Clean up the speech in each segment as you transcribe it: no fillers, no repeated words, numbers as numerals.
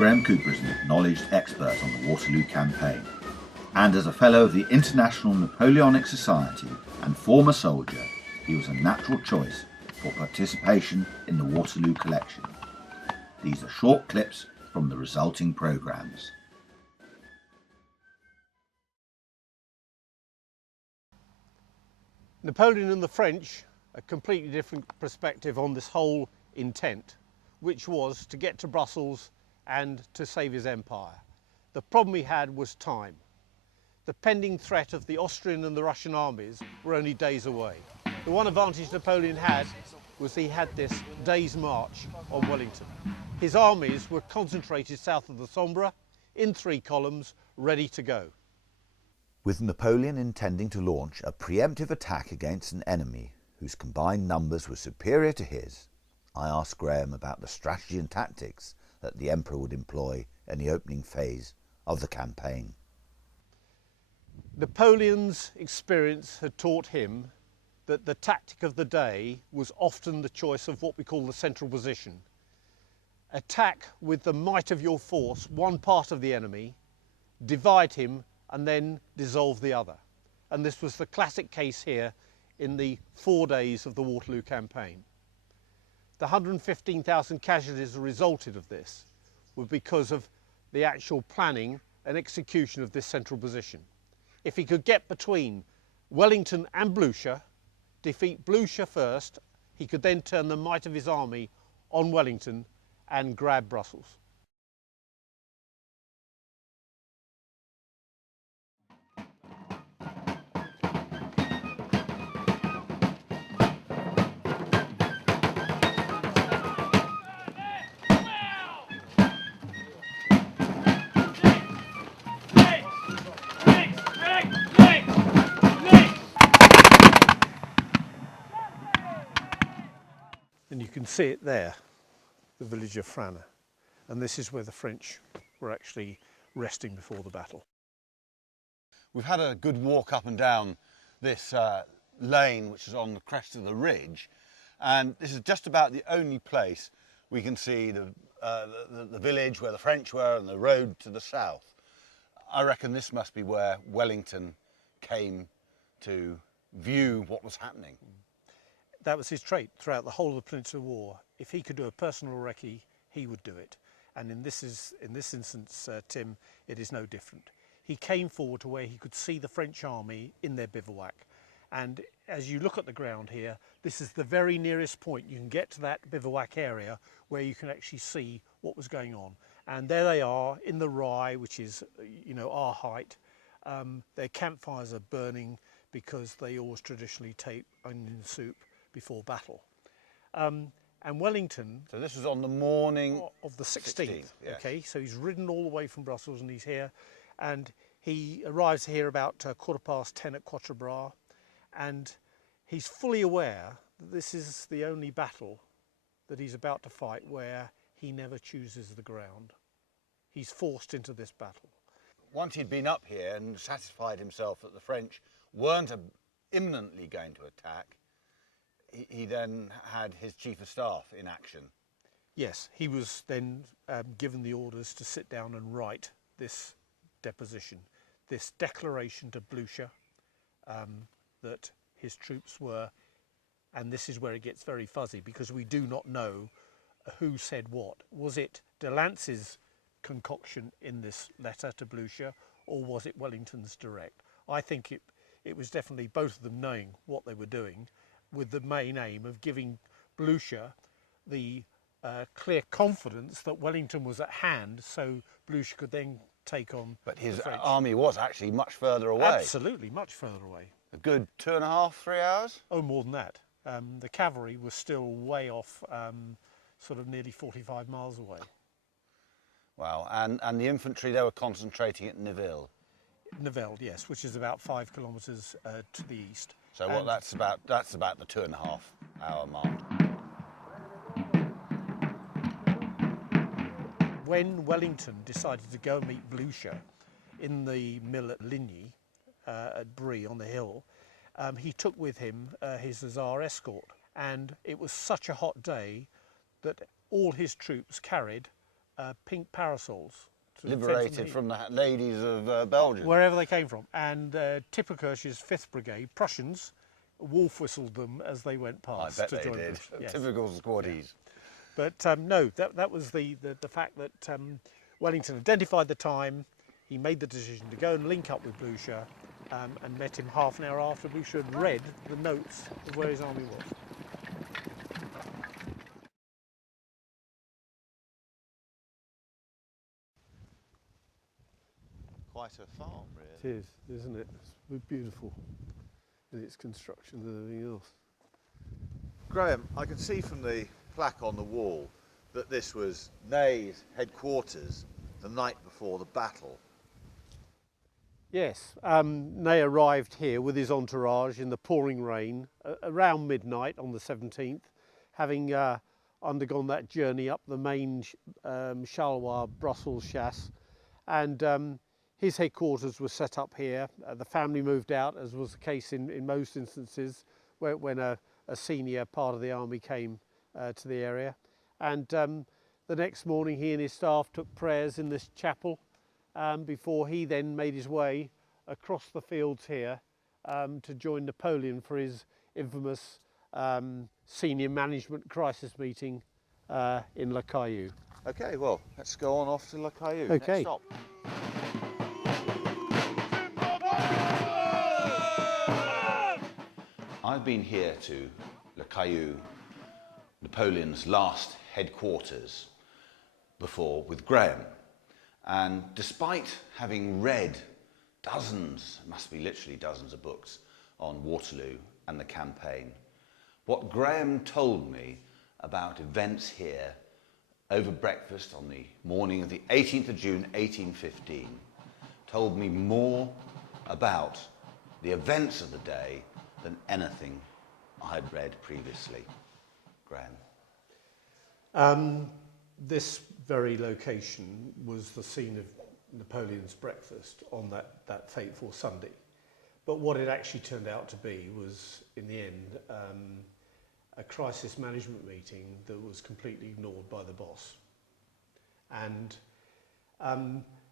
Graeme Cooper is an acknowledged expert on the Waterloo campaign, and as a fellow of the International Napoleonic Society and former soldier, he was a natural choice for participation in the Waterloo collection. These are short clips from the resulting programmes. Napoleon and the French, a completely different perspective on this whole intent, which was to get to Brussels and to save his empire. The problem he had was time. The pending threat of the Austrian and the Russian armies were only days away. The one advantage Napoleon had was he had this day's march on Wellington. His armies were concentrated south of the Sambre in 3 columns, ready to go. With Napoleon intending to launch a preemptive attack against an enemy whose combined numbers were superior to his, I asked Graeme about the strategy and tactics that the Emperor would employ in the opening phase of the campaign. Napoleon's experience had taught him that the tactic of the day was often the choice of what we call the central position. Attack with the might of your force one part of the enemy, divide him and then dissolve the other. And this was the classic case here in the 4 days of the Waterloo campaign. The 115,000 casualties that resulted of this were because of the actual planning and execution of this central position. If he could get between Wellington and Blucher, defeat Blucher first, he could then turn the might of his army on Wellington and grab Brussels. And you can see it there, the village of Frana. And this is where the French were actually resting before the battle. We've had a good walk up and down this lane which is on the crest of the ridge, and this is just about the only place we can see the village where the French were and the road to the south. I reckon this must be where Wellington came to view what was happening. That was his trait throughout the whole of the Peninsular War. If he could do a personal recce, he would do it. And in this instance, Tim, it is no different. He came forward to where he could see the French army in their bivouac. And as you look at the ground here, this is the very nearest point you can get to that bivouac area where you can actually see what was going on. And there they are in the rye, which is, you know, our height. Their campfires are burning because they always traditionally take onion soup before battle. And Wellington... So this was on the morning of the 16th. Yes. Okay, so he's ridden all the way from Brussels and he's here. And he arrives here about 10:15 at Quatre Bras. And he's fully aware that this is the only battle that he's about to fight where he never chooses the ground. He's forced into this battle. Once he'd been up here and satisfied himself that the French weren't imminently going to attack, he then had his chief of staff in action. Yes, he was then given the orders to sit down and write this deposition, this declaration to Blucher that his troops were, and this is where it gets very fuzzy because we do not know who said what. Was it Delancey's concoction in this letter to Blucher, or was it Wellington's direct? I think it was definitely both of them knowing what they were doing, with the main aim of giving Blucher the clear confidence that Wellington was at hand, so Blucher could then take on But his the French. army was actually much further away. Absolutely, much further away. A good 2.5, 3 hours? Oh, more than that. The cavalry was still way off, sort of nearly 45 miles away. Wow, and the infantry, they were concentrating at Nivelles. Nivelles, yes, which is about 5 kilometres to the east. So what that's about the 2.5 hour mark. When Wellington decided to go and meet Blucher in the mill at Ligny, at Brie on the hill, he took with him his Hussar escort, and it was such a hot day that all his troops carried pink parasols. to defend Liberated heat. from the ladies of Belgium. Wherever they came from. And Tipperkirch's 5th Brigade, Prussians, wolf whistled them as they went I past bet to they join did. Bruce. Yes. Typical squaddies. But no, that was the fact that Wellington identified the time. He made the decision to go and link up with Blucher and met him half an hour after Blucher had read the notes of where his army was. Quite a farm, really. It is, isn't it? It's beautiful in its construction and everything else. Graham, I can see from the plaque on the wall that this was Ney's headquarters the night before the battle. Yes, Ney arrived here with his entourage in the pouring rain around midnight on the 17th, having undergone that journey up the main Charleroi-Brussels chasse, and his headquarters were set up here. The family moved out, as was the case in most instances when a senior part of the army came to the area. And the next morning he and his staff took prayers in this chapel before he then made his way across the fields here to join Napoleon for his infamous senior management crisis meeting in Le Caillou. Okay, well, let's go on off to Le Caillou. Okay. Next stop. I've been here to Le Caillou, Napoleon's last headquarters, before with Graham. And despite having read dozens, must be literally dozens of books on Waterloo and the campaign, what Graham told me about events here over breakfast on the morning of the 18th of June 1815 told me more about the events of the day than anything I had read previously. Graham. This very location was the scene of Napoleon's breakfast on that fateful Sunday. But what it actually turned out to be was, in the end, a crisis management meeting that was completely ignored by the boss. And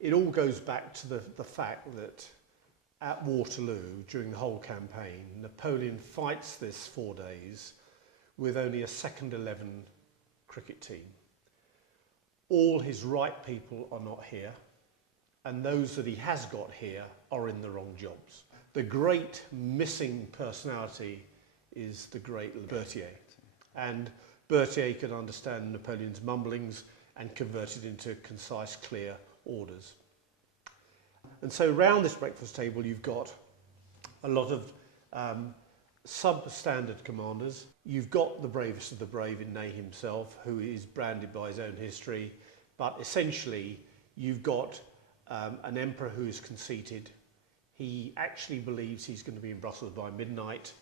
it all goes back to the fact that at Waterloo, during the whole campaign, Napoleon fights this 4 days with only a second 11 cricket team. All his right people are not here, and those that he has got here are in the wrong jobs. The great missing personality is the great Berthier. And Berthier could understand Napoleon's mumblings and convert it into concise, clear orders. And so around this breakfast table you've got a lot of substandard commanders. You've got the bravest of the brave in Ney himself, who is branded by his own history, but essentially you've got an emperor who is conceited. He actually believes he's going to be in Brussels by midnight,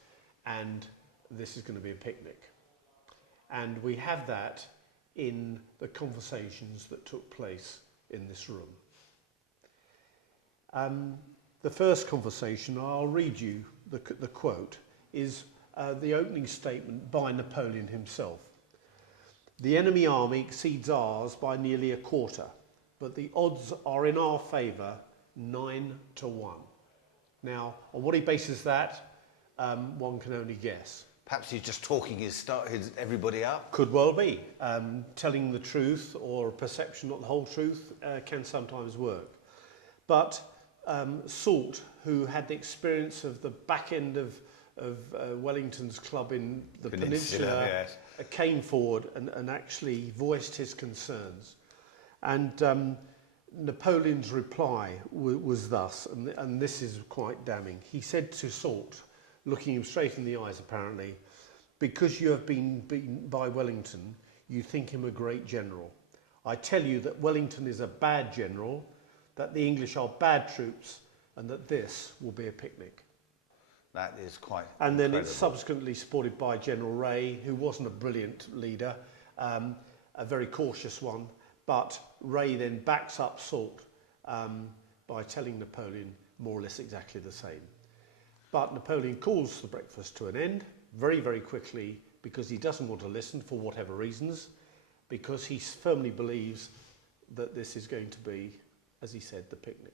and this is going to be a picnic. And we have that in the conversations that took place in this room. The first conversation, I'll read you the quote, is the opening statement by Napoleon himself. The enemy army exceeds ours by nearly a quarter, but the odds are in our favour 9 to 1. Now, on what he bases that, one can only guess. Perhaps he's just talking his everybody up. Could well be. Telling the truth or perception, not the whole truth, can sometimes work. But Soult, who had the experience of the back end of Wellington's club in the Peninsula, yes, came forward and actually voiced his concerns. And Napoleon's reply was thus, and this is quite damning. He said to Soult, looking him straight in the eyes apparently, "Because you have been beaten by Wellington, you think him a great general. I tell you that Wellington is a bad general, that the English are bad troops, and that this will be a picnic." That is quite And then incredible. it's subsequently supported by General Ray, who wasn't a brilliant leader, a very cautious one, but Ray then backs up Soult by telling Napoleon more or less exactly the same. But Napoleon calls the breakfast to an end very, very quickly because he doesn't want to listen for whatever reasons, because he firmly believes that this is going to be, as he said, the picnic.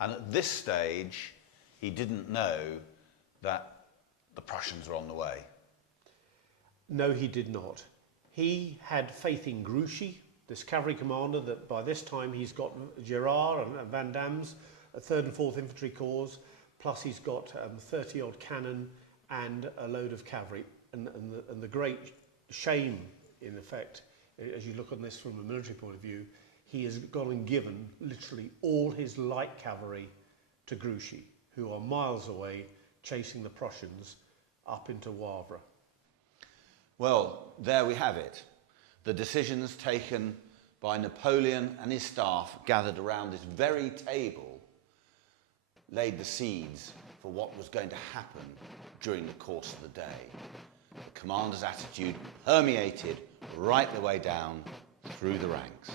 And at this stage, he didn't know that the Prussians were on the way. No, he did not. He had faith in Grouchy, this cavalry commander, that by this time he's got Gerard and Van Dam's 3rd and 4th Infantry Corps, plus he's got 30 odd cannon and a load of cavalry. And the great shame, in effect, as you look on this from a military point of view, he has gone and given literally all his light cavalry to Grouchy, who are miles away chasing the Prussians up into Wavre. Well, there we have it. The decisions taken by Napoleon and his staff gathered around this very table laid the seeds for what was going to happen during the course of the day. The commander's attitude permeated right the way down through the ranks.